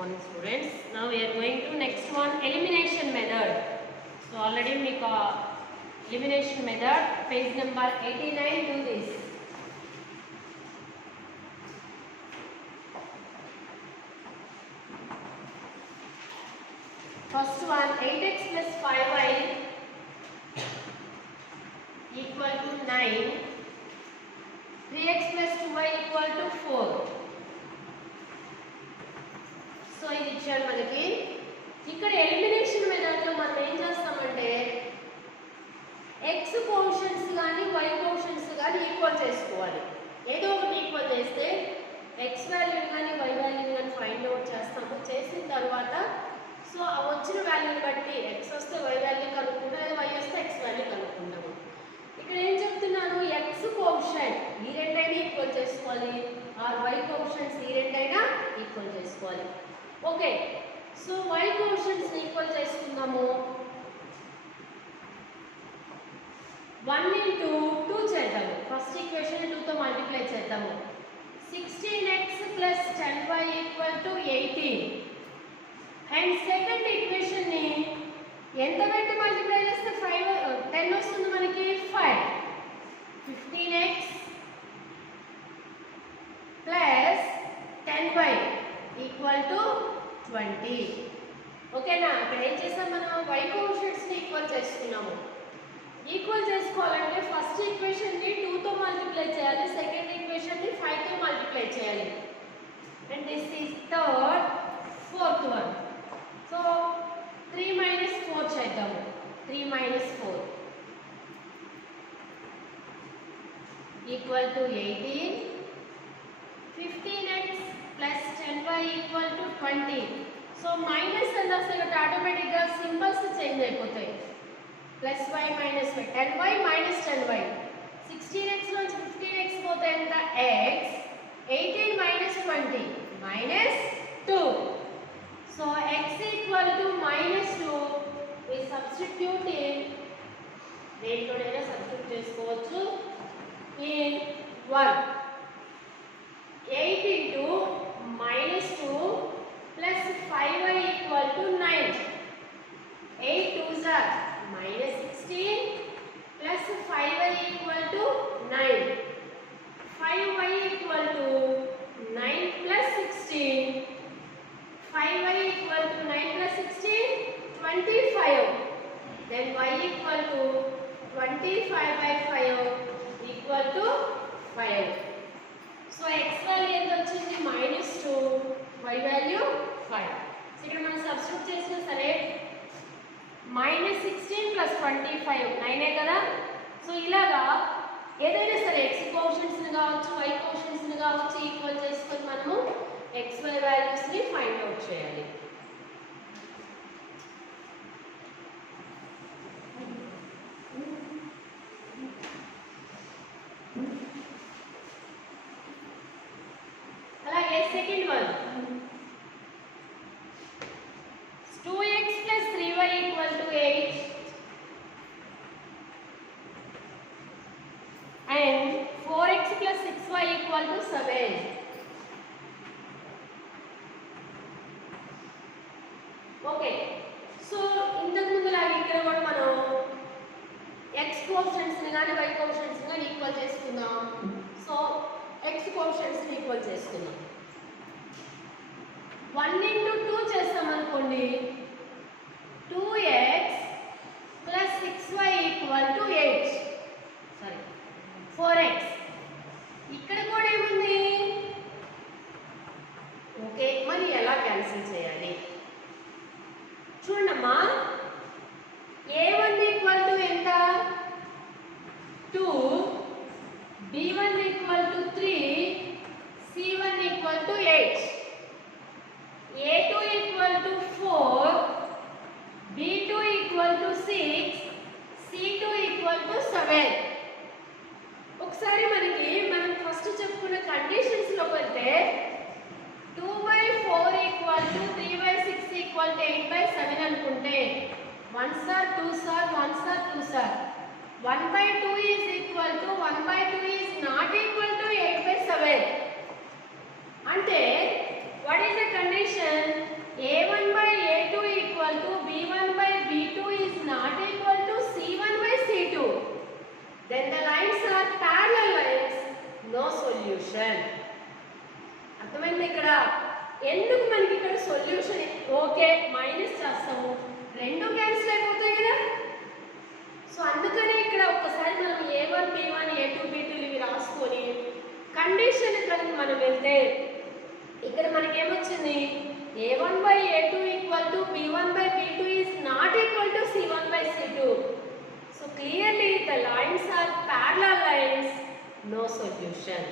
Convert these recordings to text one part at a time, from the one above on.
morning students. Now we are going to next one, elimination method. So already make elimination method, page number 89. Do this. First one, 8x plus 5y equal to 9. 3x plus 2y equal to 4. సో ఇది ఇచ్చాడు మనకి. ఇక్కడ ఎలిమినేషన్ మెథడ్లో మనం ఏం చేస్తామంటే x cautions కానీ y cautions కానీ ఈక్వల్ చేసుకోవాలి. ఏదో ఒకటి ఈక్వల్ చేస్తే x వాల్యూని కానీ y వాల్యూని కానీ ఫైండ్ అవుట్ చేస్తాము. చేసిన తర్వాత సో ఆ వచ్చిన వాల్యూని బట్టి x వస్తే y వాల్యూ కనుక్కుంటాం, లేదా y వస్తే x వాల్యూ కనుక్కుంటాము. ఇక్కడ ఏం చెప్తున్నాను, x కోషంట్ ఈ రెండైనా ఈక్వల్ చేసుకోవాలి, ఆర్ y కోషంట్స్ ఈ రెండైనా ఈక్వల్ చేసుకోవాలి. ఓకే, సో y కోషంట్స్ ఈక్వల్ చేసుకుందాము. 1 into 2 చేద్దాము. ఫస్ట్ ఈక్వేషన్ 2 తో మల్టిప్లై చేద్దాము. 16x plus 10y equal to 18. And second equation ని ఎంత పెట్టి మల్టిప్లై చేస్తే 10 వస్తుంది మనకి. 5 15x plus 10y equal to 20. ఓకేనా, ఇక్కడ ఏం చేసాం మనం, y కోషంట్స్ ని ఈక్వల్ చేసుకున్నాము. ఈక్వల్ చేసుకోవాలంటే ఫస్ట్ ఈక్వేషన్ ని 2 తో మల్టిప్లై చేయాలి, సెకండ్ ఈక్వేషన్ ని 5 తో మల్టిప్లై చేయాలి. And this is third, fourth one. So 3 minus 4 చేద్దాము. 3 minus 4 equal to 18. 15x plus 10y equal to 20. So minus అన్న అసలు ఆటోమేటిక్గా సింబల్స్ చేంజ్ అయిపోతాయి. Plus y minus y, 10y minus 10y. 16x నుంచి 15x పోతే ఎంత, x. 18 minus 20 minus 2. So x equal to minus 2. we substitute in, దేంట్లోనైనా substitute చేసుకోవచ్చు. in 1. 8 into minus 2 plus 5y equal to 9. 8 2s are minus 16 plus 5y equal to 9. 5y equal to 9 plus 16. 5y equal to 9 plus 16, 25. Then y equal to 25 by 5 equal to 5. So x value ఎంత వచ్చింది, -2, y value 5. సో ఇక్కడ మనం సబ్స్టిట్యూట్ చేసినా సరే -16 plus 25 9 కదా. సో ఇలాగా ఏదైనా సరే x కోషంట్స్ ని కావచ్చు, y కోషంట్స్ ని కావచ్చు ఈక్వల్ చేసుకొని మనము x y వాల్యూస్ ని ఫైండ్ అవుట్ చేయాలి. అలాగే second one, 2x plus 3y equal to 8 and 4x plus 6y equal to 7. Okay, so ఇంతకు ముందులాగా ఇక్కడ కూడా మనం x కోషంట్స్ ని కానీ y కోషంట్స్ ని కానీ ఈక్వల్ చేసుకుందాం. సో x కోషంట్స్ ని ఈక్వల్ చేసుకుందాం. 1 into 2 చేస్తాం అనుకోండి, 2x plus 6y equal to 8. Sorry 4x. ఇక్కడ కూడా ఏముంది, ఓకే, మరి ఎలా క్యాన్సిల్ చేయాలి చూడమ్మా. a1 ఈక్వల్ టు ఎంత, 2, b1 equal to 3, c1 equal to 8, a2 equal to 4, b2 equal to 6, c2 equal to 7. ఒకసారి మనం ఫస్ట్ చెప్పుకున్న కండిషన్స్ లోకి వెళ్తే 2/4 ఈక్వల్ టు 3/6 ఈక్వల్ టు 8/7 అనుకుంటే 1s are 2s are 1s are 2s are 1/2 is equal to 1/2 is not equal to 8/7. అంటే what is the condition? ఇక్కడ ఎందుకు మనకి ఇక్కడ సొల్యూషన్ ఓకే మైనస్ చేస్తాము రెండు క్యాన్సిల్ అయిపోతాయి కదా సో అందుకనే ఇక్కడ ఒక్కసారి మనం a1 b1 a2 b2 ఇవి రాసుకొని కండిషన్ కనుక మనం వెళ్తే ఇక్కడ మనకి ఏమొచ్చింది a1/a2 = b1/b2 is not equal to c1/c2 so clearly the lines are parallel lines no solution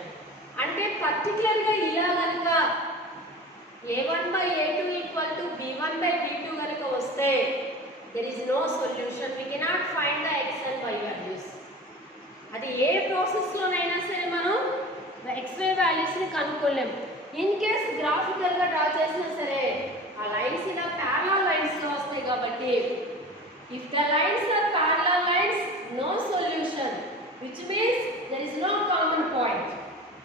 అంటే పర్టిక్యులర్ గా ఇలా గనుక a1/a2 = b1/b2 గనుక వస్తే there is no solution we cannot find the x and y values అది ఏ ప్రాసెస్ లోనైనా సరే మనం xy వాల్యూస్ ని కనుక్కోలేం ఇన్ కేస్ గ్రాఫికల్ గా డ్రా చేసినా సరే ఆ లైన్స్ ఇలా parallel lines లో వస్తాయి కాబట్టి if the lines are parallel lines no solution which means there is no common point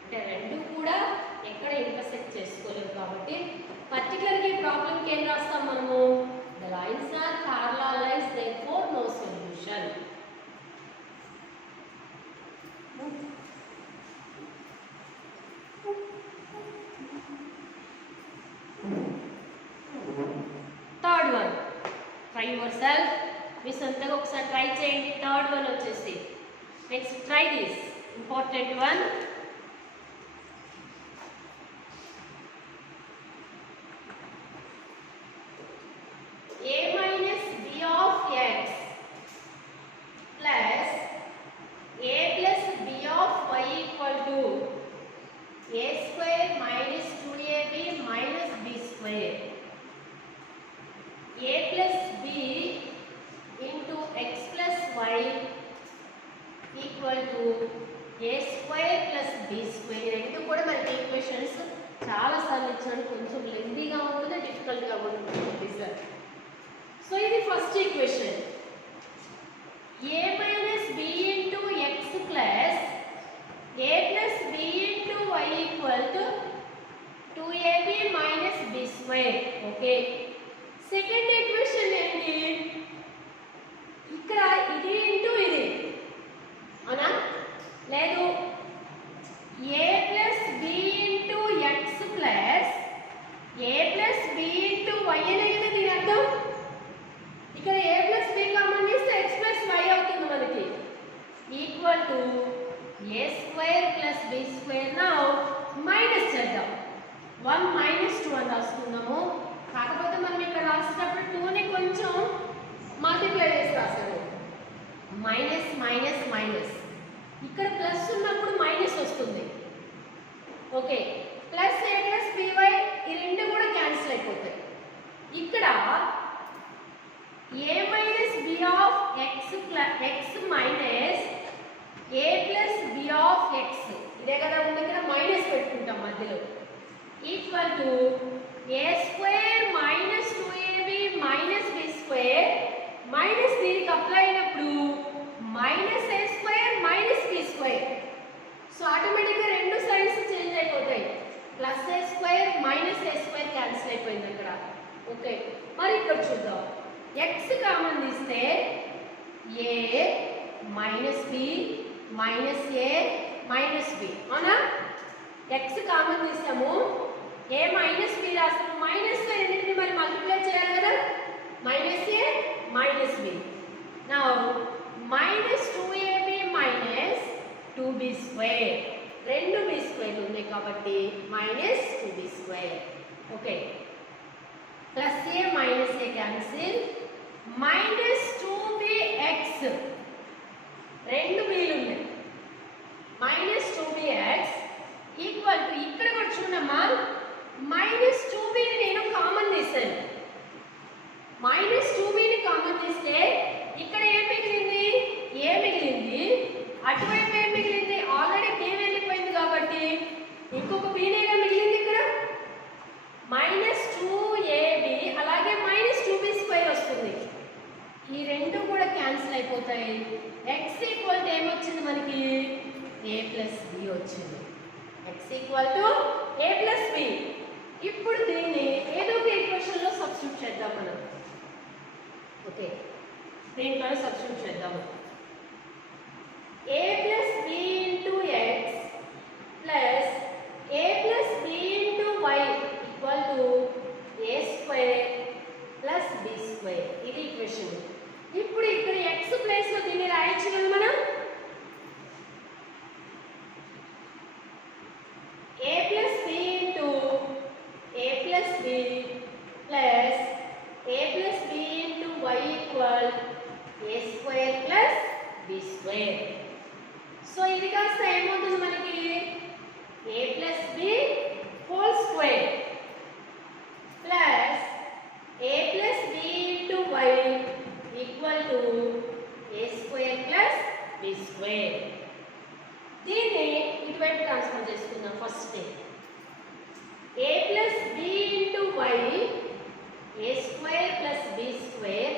అంటే రెండు కూడా ఎక్కడ ఇంటర్సెక్ట్ చేసుకోలేవు కాబట్టి పర్టిక్యులర్ గా ఈ ప్రాబ్లం కి ఏం రాస్తాం మనము the lines are parallel lines therefore no solution third one try yourself మీ సొంతగా ఒకసారి ట్రై చేయండి థర్డ్ వన్ వచ్చేసి next try this important one a minus b of x plus a plus b of y equal to a square minus 2ab minus b square a plus b into x plus y equal to a square plus b square రెండు కూడా మనకి ఈక్వేషన్స్ చాలా సార్లు ఇచ్చాను కొంచెం లెంతీగా ఉంటుంది డిఫికల్ట్ గా ఉంటుంది సార్ సో ఇది first equation a minus b into x plus a plus b into y equal to 2ab minus b square okay second equation ఏంటి ఇక్కడ ఇది ఇంటూ ఇది అవునా లేదు a plus b into x plus a plus b into y అనే కదా దీని అర్థం ఇక్కడ a plus b కామన్ తీస్తే x plus y అవుతుంది మనకి equal to a square plus b square now minus చేద్దాం 1 minus 2 అని రాసుకుందాము కాకపోతే మనం ఇక్కడ రాసేటప్పుడు 2 ని కొంచెం మల్టిప్లై చేసి రాసాము మైనస్ మైనస్ మైనస్ ఇక్కడ ప్లస్ ఉన్నప్పుడు మైనస్ వస్తుంది okay plus a plus by ఈ రెండు కూడా క్యాన్సిల్ అయిపోతాయి ఇక్కడ a minus b of x minus a plus b of x ఇదే కదా ఉంది ఇక్కడ మైనస్ పెట్టుకుంటాం మధ్యలో equal to a square minus 2ab minus b square minus దీనికి అప్లై అయినప్పుడు minus a square minus b square so ఆటోమేటిక్గా రెండు సైడ్స్ చేంజ్ అయిపోతాయి plus a square minus a square cancel అయిపోయింది అక్కడ ఓకే మరి ఇక్కడ చూద్దాం x కామన్ తీస్తే a minus b minus a minus b అవునా x కామన్ తీసాము a మైనస్ b రాస్తాము మైనస్ రెండింటిని మరి మల్టిప్లై చేయాలి కదా minus a minus b now minus 2ab minus 2b square రెండు b స్క్వేర్ ఉన్నాయి కాబట్టి minus 2b square okay plus a minus a cancel minus 2bx రెండు bలు ఉన్నాయి మైనస్ 2bx ఈక్వల్ టు ఇక్కడ కూడా చూడమ్మా మైనస్ 2b ని నేను కామన్ తీసాను మైనస్ 2b ని కామన్ తీస్తే ఇక్కడ ఏం మిగిలింది a మిగిలింది అటువైపు ఏం మిగిలింది ఆల్రెడీ b వెళ్ళిపోయింది కాబట్టి ఇంకొక b నేగా మిగిలింది ఇక్కడ మైనస్ 2ab అలాగే మైనస్ 2b స్క్వేర్ వస్తుంది ఈ రెండు కూడా క్యాన్సిల్ అయిపోతాయి x ఈక్వల్ టు ఏమొచ్చింది మనకి a ప్లస్ b వచ్చింది x equal to a plus b ఇప్పుడు దీన్ని ఏదో ఒక ఈక్వేషన్ లో సబ్స్టిట్యూట్ చేద్దాం మనం ఓకే దీంట్లో సబ్స్టిట్యూట్ చేద్దాం a plus b into x plus a plus b into y ఇటువైపు ట్రాన్స్ఫర్ చేసుకుందాం. First thing a plus b into y a square plus b square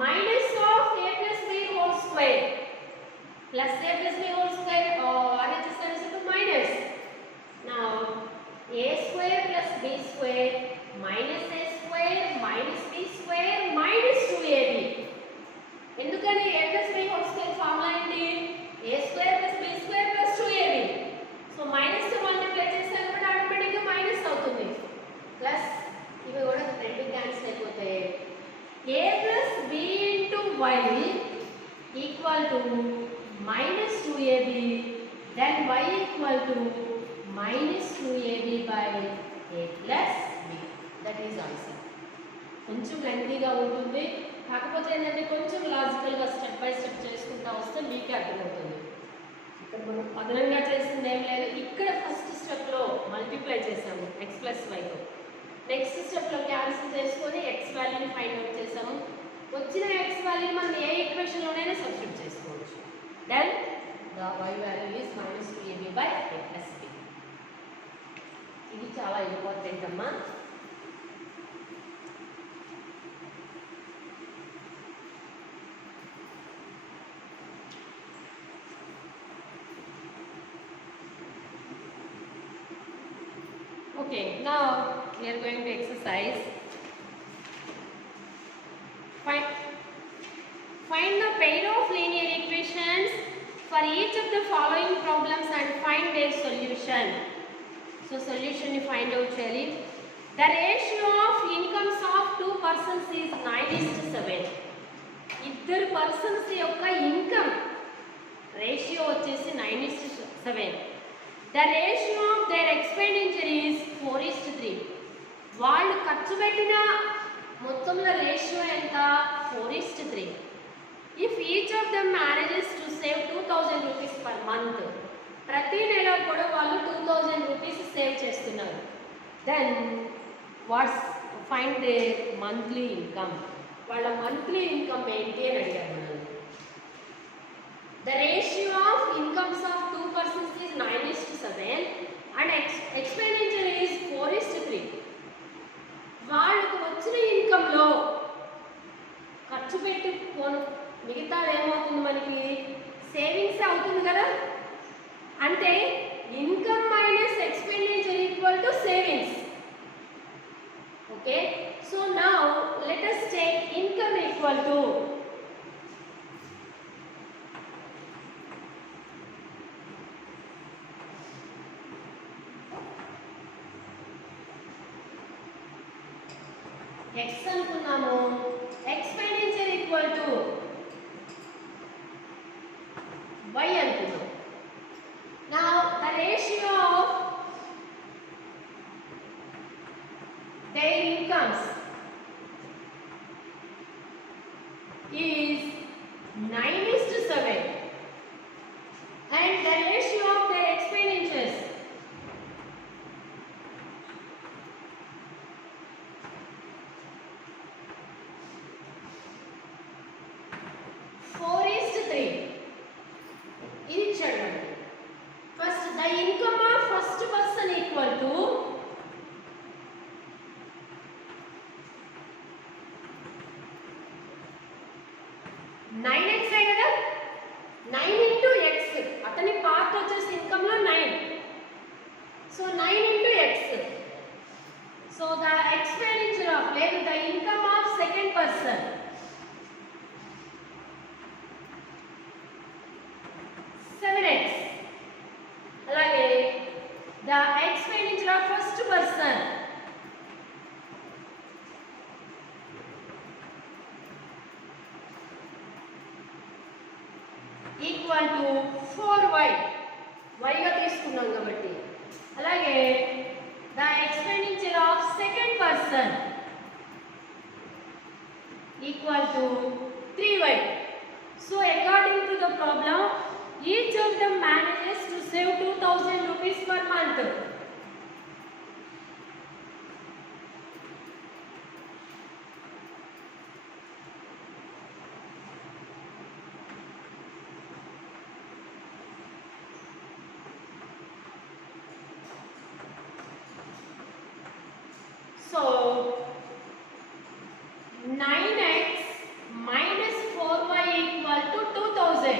minus of a plus b whole square plus a plus b whole square or it is equal to minus. Now a square plus b square minus a square minus b square minus 2ab. ఎందుకని a plus b whole square formula ఏంటి? a square plus b square plus 2ab. So minus తో మల్టిప్లై చేస్తే కూడా ఆటోమేటిక్ గా మైనస్ అవుతుంది. ప్లస్ ఇవి కూడా రెండు క్యాన్సిల్ అయిపోతాయి. a plus b into y equal to minus 2ab, then y equal to minus 2ab by a plus b. That is answer. కొంచెం లెంతీగా ఉంటుంది, కాకపోతే ఏంటంటే కొంచెం లాజికల్గా స్టెప్ బై స్టెప్ చేసుకుంటా వస్తే మీకే అర్థమవుతుంది. ఇక్కడ మనం అదనంగా చేసింది ఏం లేదు. ఇక్కడ ఫస్ట్ స్టెప్లో మల్టిప్లై చేసాము ఎక్స్ ప్లస్ వైతో, నెక్స్ట్ స్టెప్లో క్యాన్సిల్ చేసుకొని ఎక్స్ వాల్యూని ఫైండ్ అవుట్ చేసాము. వచ్చిన ఎక్స్ వాల్యూ మనం ఏ ఈక్వేషన్లోనైనా సబ్స్టిట్యూట్ చేసుకోవచ్చు. Then the y value is minus 2ab by a plus b. ఇది చాలా ఇంపార్టెంట్ అమ్మా. Okay, now we are going to exercise. Find the pair of linear equations for each of the following problems and find their solution. So solution you find out Shelly. The ratio of incomes of two persons is 9:7. ఇద్దరు పర్సన్స్ యొక్క income ratio వచ్చేసి 9:7. The ratio of their expenditure is 4:3. వాళ్ళు ఖర్చు పెట్టిన మొత్తంలో రేషియో ఎంత? 4:3. If each of them manages to save 2000 rupees per month, ప్రతి నెల కూడా వాళ్ళు 2000 రూపీస్ సేవ్ చేస్తున్నారు. Then what's find the monthly income. వాళ్ళ మంత్లీ ఇన్కమ్ ఏంటి అని అడిగారు మనం. The ratio of incomes of two persons is 9:7 and expenditure is 4:3. వాళ్ళకు వచ్చిన ఇన్కంలో ఖర్చు పెట్టి మిగతా ఏమవుతుంది మనకి? సేవింగ్స్ అవుతుంది కదా. అంటే income minus expenditure equal to savings. Okay, so now let us take income equal to x అనుకున్నాము, ఎక్స్పెండిచర్ ఈక్వల్ టు y అనుకున్నాము. Now the ratio of their incomes is 9:7 and the ratio of their expenditures ఇది చూడండి. First the income of first person equal to nine X కదా. 9 into X, అతని part వచ్చేసి income లో 9. So 9 into X. So the expenditure of లేదు the income of second person 7x. అలాగే the expenditure of first person equal to 4y. వైగా తీసుకున్నాం కాబట్టి. అలాగే the expenditure of second person equal to 3y. So according to the problem, each of them manages to save 2000 rupees per month. So 9x minus 4y equal to 2000.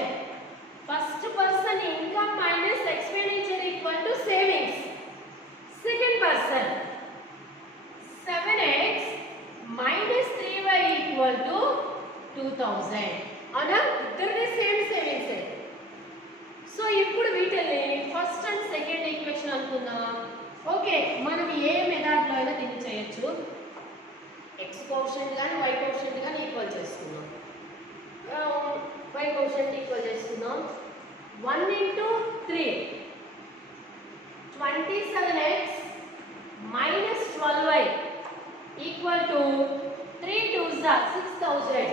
First person income minus expenditure equal to savings. Second person 7x minus 3y equal to 2000. అవునా ఇద్దరిది same savings. So ఇప్పుడు వీటిని first and second equation అనుకుందాం. ఓకే మనం ఏ మెథడ్లో అయినా దీన్ని చేయొచ్చు. x కోషెంట్ కానీ y కోషెంట్ కానీ ఈక్వల్ చేసుకుందాం. y కోషెంట్ ఈక్వల్ చేసుకుందాం. 1 into 3 27x minus 12y equal to 3 2s are 6000.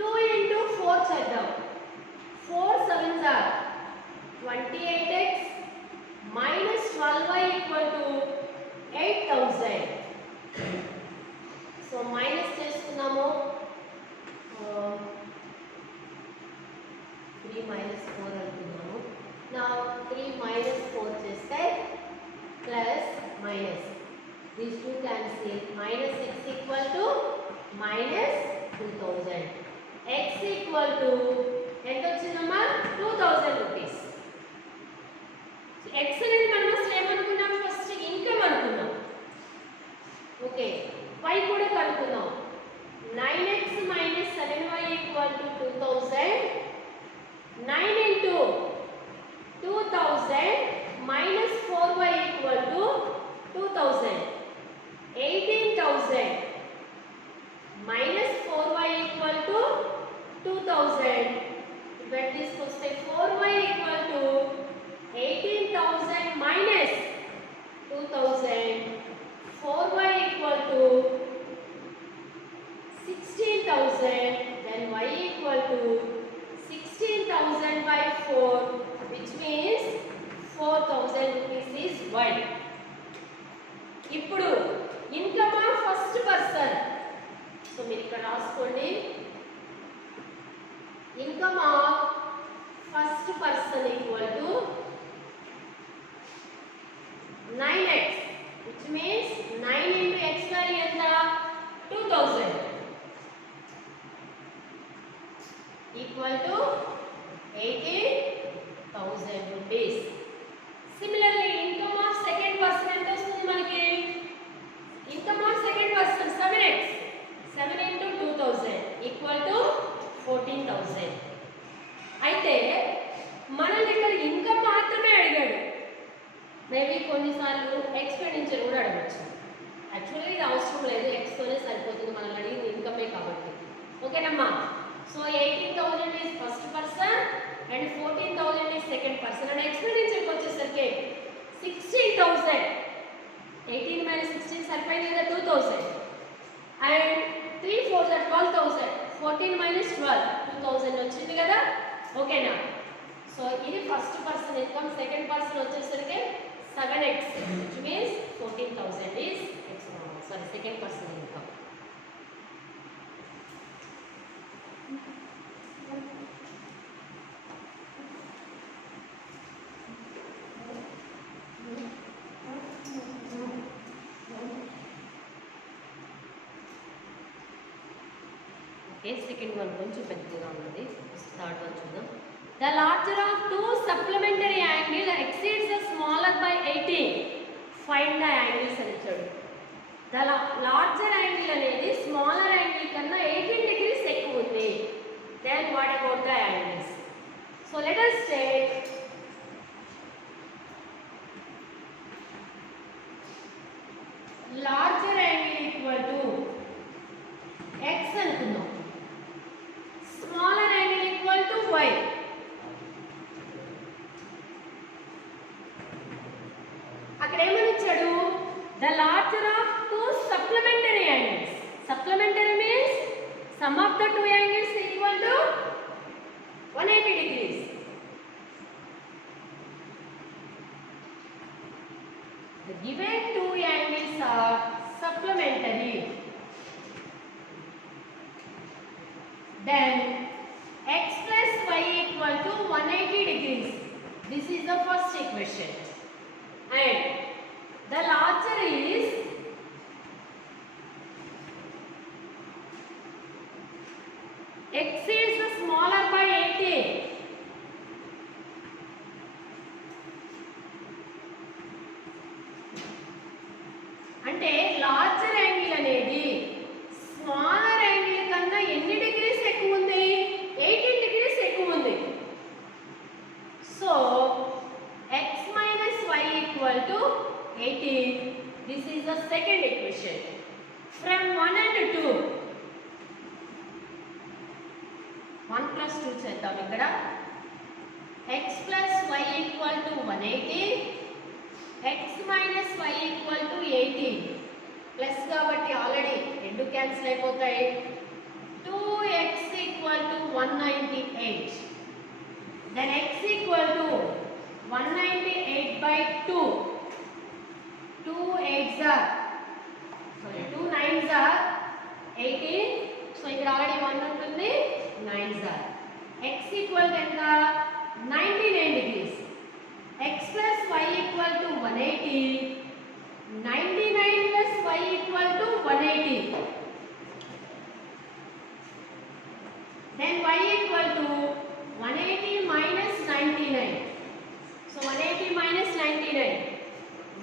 2 into 4 చేద్దాం. 4 7s are 28x minus 12y equal to 8000. So minus చేసుకున్నాము. 3 minus 4 అనుకున్నాము. Now 3 minus 4 చేస్తే plus minus. These two cancel. Minus x equal to minus 2000. X equal to ఎంత వచ్చిందమ్మా 2000 rupees. x అనేది మనం అసలు ఏమనుకున్నాం ఫస్ట్ ఇన్కమ్ అనుకున్నాం. ఓకే y కూడా కనుక్కుందాం. 9x minus 7y equal to 2000. 9 into 2000 minus 4y equal to 2000. 18,000 minus 4y equal to 2000. When this goes to 4y equal to 18,000 minus 2000. 4y equal to 16,000. Then y equal to 16,000 by 4, which means 4,000 rupees is y. ఇప్పుడు income of first person. So మీరు ఇక్కడ రాసుకోండి. Income of first person equal to 9x, which means 9 into x value ఎంత 2000 equal to 18,000 rupees. Similarly, income of second person ఎంత వస్తుంది మనకి? Income of second person 7x. 7 into 2000 equal to 14,000. అయితే మనల్ని ఇక్కడ ఇన్కమ్ మాత్రమే అడిగాడు. మేబీ కొన్నిసార్లు ఎక్స్పెండిచర్ కూడా అడగచ్చు. యాక్చువల్లీ ఇది అవసరం లేదు, ఎక్స్తోనే సరిపోతుంది మనల్ని అడిగింది ఇన్కమే కాబట్టి. ఓకేనమ్మా. సో 18,000 is first person and 14,000 is second person. And expenditure వచ్చేసరికి 16,000. 18 minus 16 సరిపోయింది కదా 2,000. And 3 4s are 12,000. 14 minus 12 2000 వచ్చింది కదా. ఓకేనా. సో ఇది first person income. Second person వచ్చేసరికి 7x, which means 14,000 is second person income. Okay, second one కొంచెం పెద్దగా ఉంది. థర్డ్ వన్ చూద్దాం. The larger of two supplementary angle exceeds the smaller by 18. Find the angles అని ఇచ్చాడు. The larger angle అనేది smaller angle కన్నా 18 degrees ఎక్కువ ఉంది. Then what about the angles? So let us take larger angle equal to x అనుకుందాం. Smaller angle equal to y. అక్కడ ఏమని ఇచ్చాడు? The larger of two supplementary angles. Supplementary means sum of the two angles equal to 180 degrees. The given two angles are supplementary. Then x plus y equal to 180 degrees. This is the first equation. And the larger second equation. From 1 and 2. 1 plus 2 చేద్దాం ఇక్కడ. X plus y equal to 180. X minus y equal to 80. Plus కాబట్టి ఆల్రెడీ రెండు క్యాన్సిల్ అయిపోతాయి. 2x equal to 198. Then x equal to 198 by 2. 2 8s are, sorry, 2 9s are 18. So ఇక్కడ ఆల్రెడీ 1 ఉంటుంది, 9s are. x equal to ఎంత 99 degrees. x plus y equal to 180. 99 plus y equal to 180. Then y equal to 180 minus 99. So 180 minus 99.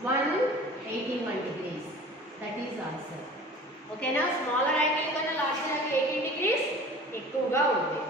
181 degrees. That is answer. Okay, now smaller angle కన్నా larger angle 18 degrees ఎక్కువగా ఉంది.